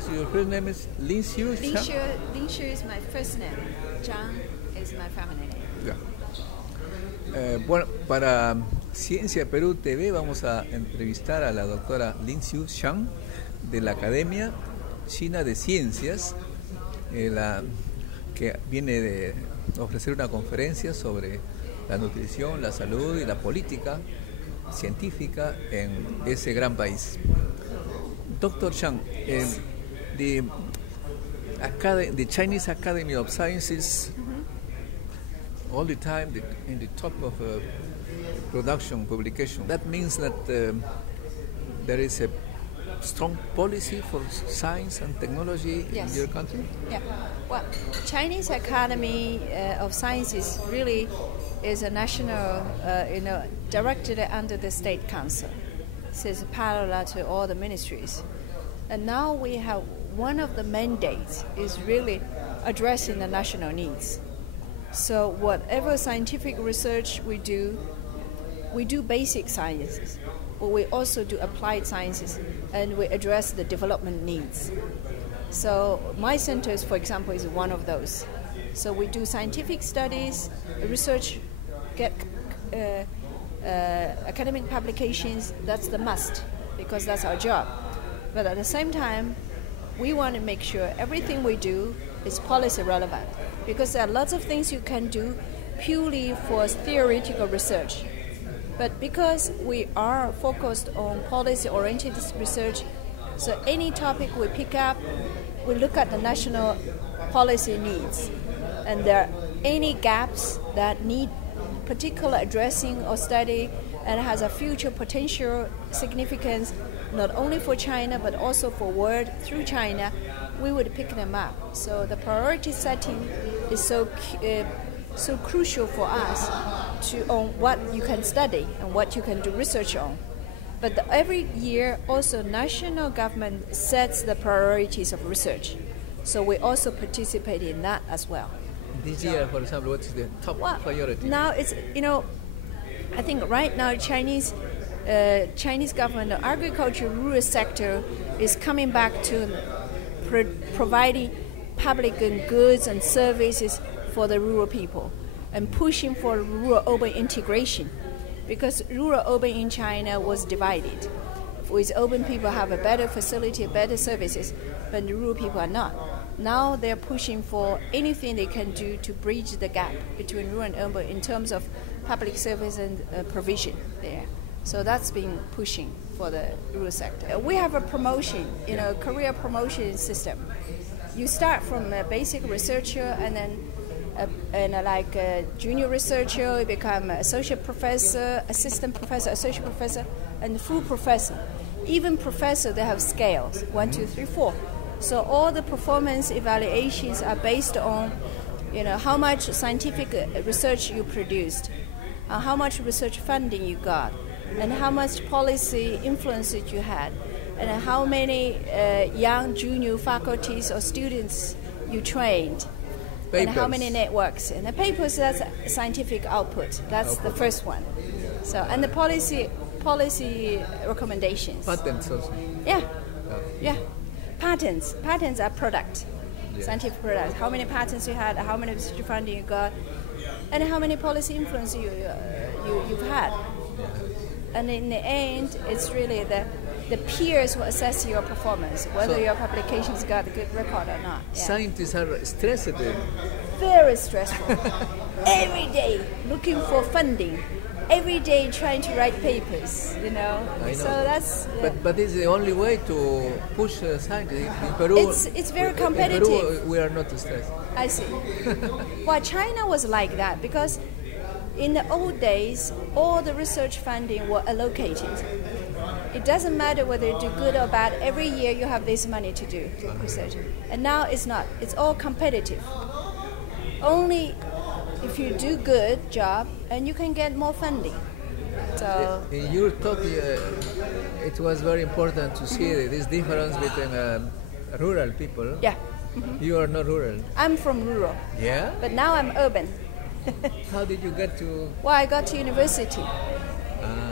So your first name is Linxiu Zhang? Linxiu is my first name. Zhang is my family name. Yeah. Bueno, para Ciencia Perú TV vamos a entrevistar a la doctora Linxiu Zhang de la Academia China de Ciencias, que viene de ofrecer una conferencia sobre la nutrición, la salud y la política científica en ese gran país. Dr. Zhang, the Chinese Academy of Sciences all the time in the top of production, publication. That means that there is a strong policy for science and technology in your country? Yeah. Well, Chinese Academy of Sciences really is a national, directed under the State Council. So it's parallel to all the ministries. And now we have one of the mandates is really addressing the national needs. So whatever scientific research we do basic sciences, but we also do applied sciences, and we address the development needs. So my center, for example, is one of those. So we do scientific studies, research, get academic publications. That's the must, because that's our job. But at the same time, we want to make sure everything we do is policy relevant, because there are lots of things you can do purely for theoretical research. But because we are focused on policy-oriented research, so any topic we pick up, we look at the national policy needs. And there are any gaps that need particular addressing or study and has a future potential significance, not only for China, but also for world through China, we would pick them up. So the priority setting is so crucial for us on what you can study and what you can do research on. But every year, also national government sets the priorities of research. So we also participate in that as well. This year, for example, what is the top priority? Now it's, I think right now Chinese government, the agriculture rural sector is coming back to providing public goods and services for the rural people and pushing for rural-urban integration, because rural-urban in China was divided. With urban people have a better facility, better services, but the rural people are not. Now they're pushing for anything they can do to bridge the gap between rural and urban in terms of public service and provision there. So that's been pushing for the rural sector. We have a promotion, career promotion system. You start from a basic researcher and then like a junior researcher, you become an associate professor, assistant professor, associate professor, and full professor. Even professor, they have scales, 1, 2, 3, 4. So all the performance evaluations are based on, how much scientific research you produced, how much research funding you got, and how much policy influence that you had, and how many young junior faculties or students you trained, papers. And how many networks. And the papers, that's scientific output. That's the first one. So, and the policy recommendations. Patents also. Yeah. Patents are product, scientific products. How many patents you had, how many research funding you got, and how many policy influence you've had. And in the end, it's really the peers will assess your performance, whether your publications got a good record or not. Yeah. Scientists are stressed. Very stressful. Every day looking for funding. Every day trying to write papers, I know. So that's. But it's the only way to push science in Peru. It's very competitive. In Peru, we are not stressed. I see. Well, China was like that because in the old days, all the research funding were allocated. It doesn't matter whether you do good or bad. Every year you have this money to do research, and now it's not. It's all competitive. Only if you do good job, and you can get more funding. So in your talk, it was very important to see this difference between rural people. Yeah. You are not rural. I'm from rural. Yeah. But now I'm urban. How did you get to? Well, I got to university.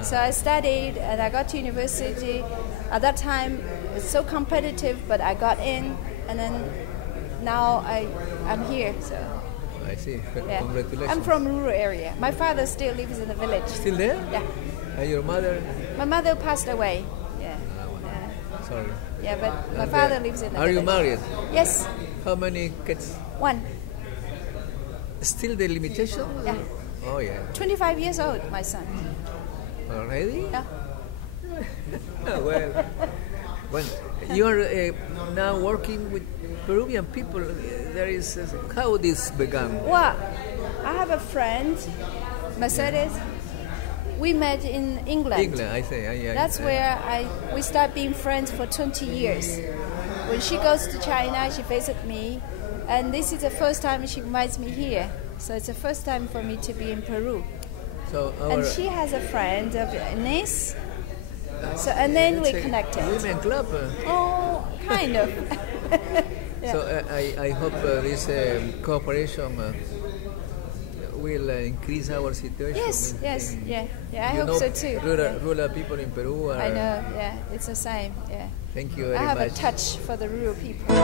So I studied and I got to university. At that time, it's so competitive, but I got in, and then now I'm here. So I see. yeah. Congratulations. I'm from rural area. My father still lives in the village. Still there? Yeah. And your mother? My mother passed away. Yeah. Sorry. Yeah, but my father lives in the Are village. you married? Yes. How many kids? One. Still the limitation? Yeah. Oh yeah. 25 years old, my son. Already? Yeah. Well, when you are now working with Peruvian people, there is how this began. Well, I have a friend, Mercedes. We met in England. England, I say. That's where we start being friends for 20 years. When she goes to China, she visits me, and this is the first time she invites me here. So it's the first time for me to be in Peru. So and she has a friend of Ines. So and then we connected. Women club. Oh, kind of. Yeah. So I hope this cooperation will increase our situation. Yes, I hope so too. Rural people in Peru are. I know, yeah, it's the same, yeah. Thank you very I have much. a touch for the rural people.